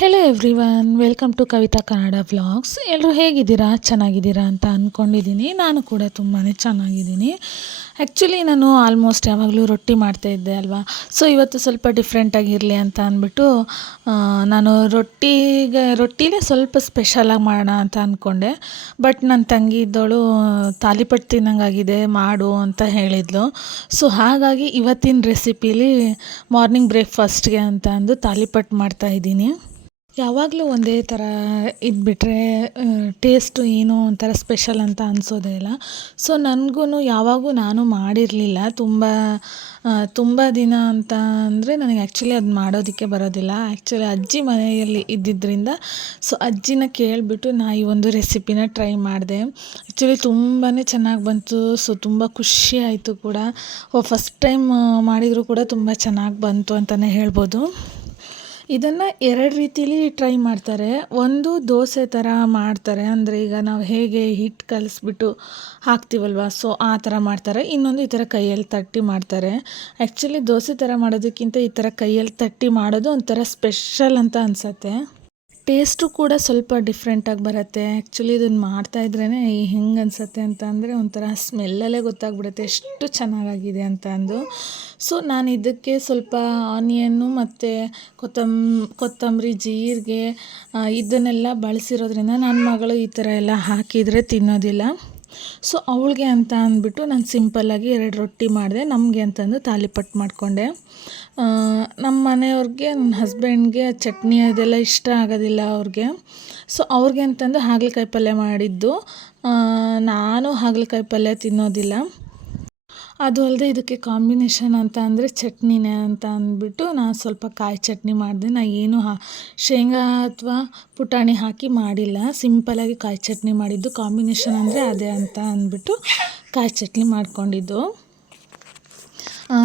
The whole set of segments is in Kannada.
Hello everyone, welcome to Kavita Kannada vlogs. ಎಲ್ಲರೂ ಹೇಗಿದ್ದೀರಾ? ಚೆನ್ನಾಗಿದ್ದೀರಾ ಅಂತ ಅಂದ್ಕೊಂಡಿದ್ದೀನಿ. ನಾನು ಕೂಡ ತುಂಬಾ ಚೆನ್ನಾಗಿದ್ದೀನಿ. ಆ್ಯಕ್ಚುಲಿ ನಾನು ಆಲ್ಮೋಸ್ಟ್ ಯಾವಾಗಲೂ ರೊಟ್ಟಿ ಮಾಡ್ತಾಯಿದ್ದೆ ಅಲ್ವಾ. ಸೊ ಇವತ್ತು ಸ್ವಲ್ಪ ಡಿಫ್ರೆಂಟಾಗಿರಲಿ ಅಂತ ಅಂದ್ಬಿಟ್ಟು ನಾನು ರೊಟ್ಟಿನೇ ಸ್ವಲ್ಪ ಸ್ಪೆಷಲಾಗಿ ಮಾಡೋಣ ಅಂತ ಅಂದ್ಕೊಂಡೆ. ಬಟ್ ನನ್ನ ತಂಗಿ ಇದ್ದವಳು ತಾಲಿಪಟ್ಟು ತಿನ್ನಂಗಾಗಿದೆ ಮಾಡು ಅಂತ ಹೇಳಿದ್ಲು. ಸೊ ಹಾಗಾಗಿ ಇವತ್ತಿನ ರೆಸಿಪೀಲಿ ಮಾರ್ನಿಂಗ್ ಬ್ರೇಕ್ಫಾಸ್ಟ್ಗೆ ಅಂತ ಅಂದು ತಾಲಿಪಟ್ಟು ಮಾಡ್ತಾಯಿದ್ದೀನಿ. ಯಾವಾಗಲೂ ಒಂದೇ ಥರ ಇದ್ಬಿಟ್ರೆ ಟೇಸ್ಟು ಏನೋ ಒಂಥರ ಸ್ಪೆಷಲ್ ಅಂತ ಅನಿಸೋದೇ ಇಲ್ಲ. ಸೊ ನನಗೂ ಯಾವಾಗೂ ನಾನು ಮಾಡಿರಲಿಲ್ಲ. ತುಂಬ ದಿನ ಅಂತ ಅಂದರೆ ನನಗೆ ಆ್ಯಕ್ಚುಲಿ ಅದು ಮಾಡೋದಕ್ಕೆ ಬರೋದಿಲ್ಲ. ಆ್ಯಕ್ಚುಲಿ ಅಜ್ಜಿ ಮನೆಯಲ್ಲಿ ಇದ್ದಿದ್ದರಿಂದ ಸೊ ಅಜ್ಜಿನ ಕೇಳಿಬಿಟ್ಟು ನಾ ಈ ಒಂದು ರೆಸಿಪಿನ ಟ್ರೈ ಮಾಡಿದೆ. ಆ್ಯಕ್ಚುಲಿ ತುಂಬಾ ಚೆನ್ನಾಗಿ ಬಂತು. ಸೊ ತುಂಬ ಖುಷಿ ಆಯಿತು ಕೂಡ. ಫಸ್ಟ್ ಟೈಮ್ ಮಾಡಿದರೂ ಕೂಡ ತುಂಬ ಚೆನ್ನಾಗಿ ಬಂತು ಅಂತಲೇ ಹೇಳ್ಬೋದು. ಇದನ್ನು 2 ರೀತಿಲಿ ಟ್ರೈ ಮಾಡ್ತಾರೆ. ಒಂದು ದೋಸೆ ಥರ ಮಾಡ್ತಾರೆ. ಅಂದರೆ ಈಗ ನಾವು ಹೇಗೆ ಹಿಟ್ಟು ಕಲಿಸ್ಬಿಟ್ಟು ಹಾಕ್ತೀವಲ್ವ, ಸೊ ಆ ಥರ ಮಾಡ್ತಾರೆ. ಇನ್ನೊಂದು ಈ ಥರ ಕೈಯಲ್ಲಿ ತಟ್ಟಿ ಮಾಡ್ತಾರೆ. ಆ್ಯಕ್ಚುಲಿ ದೋಸೆ ಥರ ಮಾಡೋದಕ್ಕಿಂತ ಈ ಥರ ಕೈಯಲ್ಲಿ ತಟ್ಟಿ ಮಾಡೋದು ಒಂಥರ ಸ್ಪೆಷಲ್ ಅಂತ ಅನಿಸತ್ತೆ. ಟೇಸ್ಟು ಕೂಡ ಸ್ವಲ್ಪ ಡಿಫ್ರೆಂಟಾಗಿ ಬರುತ್ತೆ. ಆ್ಯಕ್ಚುಲಿ ಇದನ್ನು ಮಾಡ್ತಾಯಿದ್ರೇ ಹೆಂಗೆ ಅನಿಸುತ್ತೆ ಅಂತ ಅಂದರೆ ಒಂಥರ ಸ್ಮೆಲ್ಲಲ್ಲೇ ಗೊತ್ತಾಗ್ಬಿಡುತ್ತೆ ಎಷ್ಟು ಚೆನ್ನಾಗಾಗಿದೆ ಅಂತ ಅಂದು. ಸೊ ನಾನು ಇದಕ್ಕೆ ಸ್ವಲ್ಪ ಆನಿಯನ್ನು ಮತ್ತು ಕೊತ್ತಂಬರಿ, ಜೀರಿಗೆ ಇದನ್ನೆಲ್ಲ ಬಳಸಿರೋದ್ರಿಂದ ನನ್ನ ಮಗಳು ಈ ಥರ ಎಲ್ಲ ಹಾಕಿದರೆ ತಿನ್ನೋದಿಲ್ಲ. ಸೊ ಅವಳಿಗೆ ಅಂತ ಅಂದ್ಬಿಟ್ಟು ನಾನು ಸಿಂಪಲ್ಲಾಗಿ 2 ರೊಟ್ಟಿ ಮಾಡಿದೆ. ನಮಗೆ ಅಂತಂದು ತಾಲಿಪಟ್ಟು ಮಾಡಿಕೊಂಡೆ. ನಮ್ಮ ಮನೆಯವ್ರಿಗೆ, ನನ್ನ ಹಸ್ಬೆಂಡ್ಗೆ ಚಟ್ನಿ ಅದೆಲ್ಲ ಇಷ್ಟ ಆಗೋದಿಲ್ಲ ಅವ್ರಿಗೆ. ಸೊ ಅವ್ರಿಗೆ ಅಂತಂದು ಹಾಗಲಕಾಯಿ ಪಲ್ಯ ಮಾಡಿದ್ದು. ನಾನು ಹಾಗಲಕಾಯಿ ಪಲ್ಯ ತಿನ್ನೋದಿಲ್ಲ. ಅದು ಅಲ್ಲದೆ ಇದಕ್ಕೆ ಕಾಂಬಿನೇಷನ್ ಅಂತ ಅಂದರೆ ಚಟ್ನಿನೇ ಅಂತ ಅಂದ್ಬಿಟ್ಟು ನಾನು ಸ್ವಲ್ಪ ಕಾಯಿ ಚಟ್ನಿ ಮಾಡಿದೆ. ನಾನು ಏನು ಶೇಂಗಾ ಅಥವಾ ಪುಟಾಣಿ ಹಾಕಿ ಮಾಡಿಲ್ಲ. ಸಿಂಪಲಾಗಿ ಕಾಯಿ ಚಟ್ನಿ ಮಾಡಿದ್ದು. ಕಾಂಬಿನೇಷನ್ ಅಂದರೆ ಅದೇ ಅಂತ ಅಂದ್ಬಿಟ್ಟು ಕಾಯಿ ಚಟ್ನಿ ಮಾಡ್ಕೊಂಡಿದ್ದು.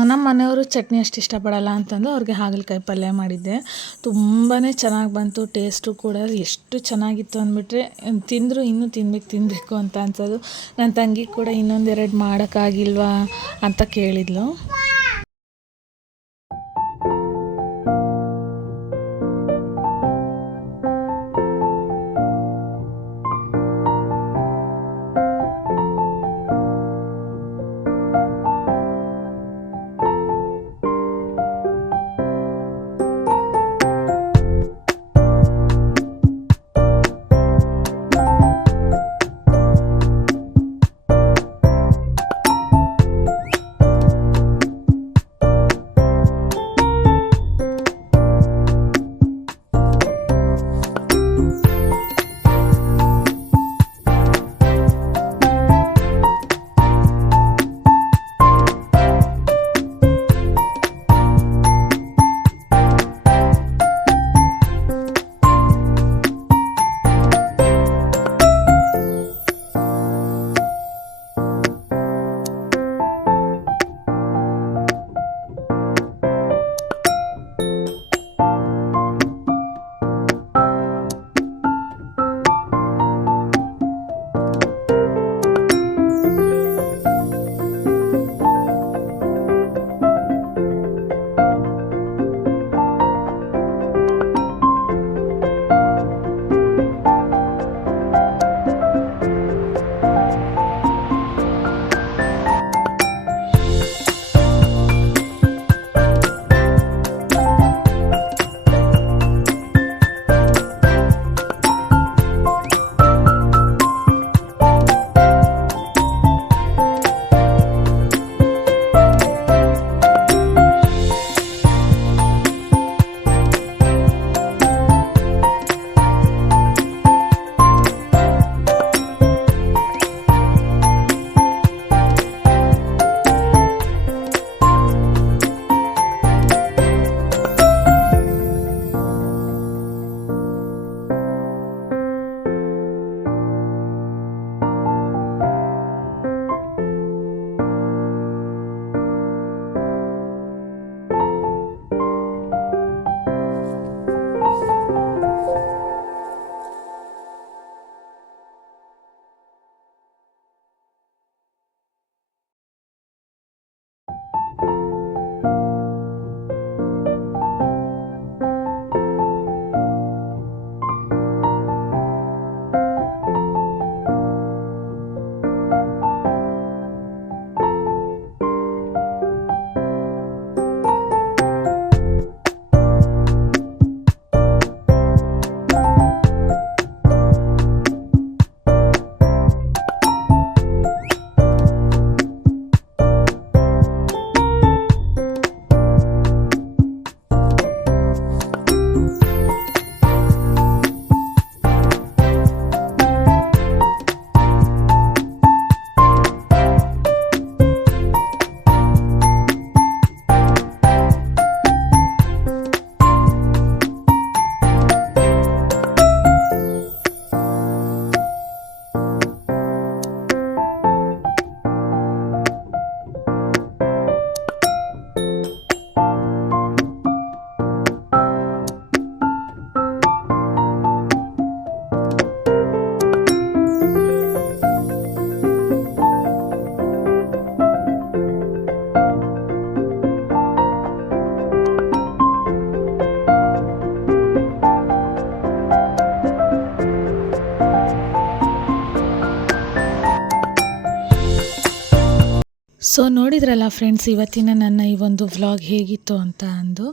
ನಮ್ಮ ಮನೆಯವರು ಚಟ್ನಿ ಅಷ್ಟು ಇಷ್ಟಪಡಲ್ಲ ಅಂತಂದು ಅವ್ರಿಗೆ ಹಾಗಲಕಾಯಿ ಪಲ್ಯ ಮಾಡಿದ್ದೆ. ತುಂಬಾ ಚೆನ್ನಾಗಿ ಬಂತು. ಟೇಸ್ಟು ಕೂಡ ಎಷ್ಟು ಚೆನ್ನಾಗಿತ್ತು ಅಂದ್ಬಿಟ್ರೆ ತಿಂದರೂ ಇನ್ನೂ ತಿನ್ನಬೇಕು ಅಂತ ಅನ್ಸೋದು. ನನ್ನ ತಂಗಿ ಕೂಡ ಇನ್ನೊಂದು 2 ಮಾಡೋಕ್ಕಾಗಿಲ್ವಾ ಅಂತ ಕೇಳಿದ್ಲು. ಸೊ ನೋಡಿದ್ರಲ್ಲ ಫ್ರೆಂಡ್ಸ್, ಇವತ್ತಿನ ನನ್ನ ಈ ಒಂದು ವ್ಲಾಗ್ ಹೇಗಿತ್ತು ಅಂತ ಅಂದು.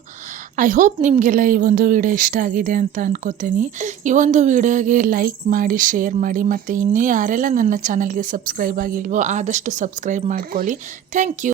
ಐ ಹೋಪ್ ನಿಮಗೆಲ್ಲ ಈ ಒಂದು ವಿಡಿಯೋ ಇಷ್ಟ ಆಗಿದೆ ಅಂತ ಅನ್ಕೋತೀನಿ. ಈ ಒಂದು ವಿಡಿಯೋಗೆ ಲೈಕ್ ಮಾಡಿ, ಶೇರ್ ಮಾಡಿ, ಮತ್ತು ಇನ್ನೂ ಯಾರೆಲ್ಲ ನನ್ನ ಚಾನಲ್ಗೆ ಸಬ್ಸ್ಕ್ರೈಬ್ ಆಗಿಲ್ವೋ ಆದಷ್ಟು ಸಬ್ಸ್ಕ್ರೈಬ್ ಮಾಡ್ಕೊಳ್ಳಿ. Thank you.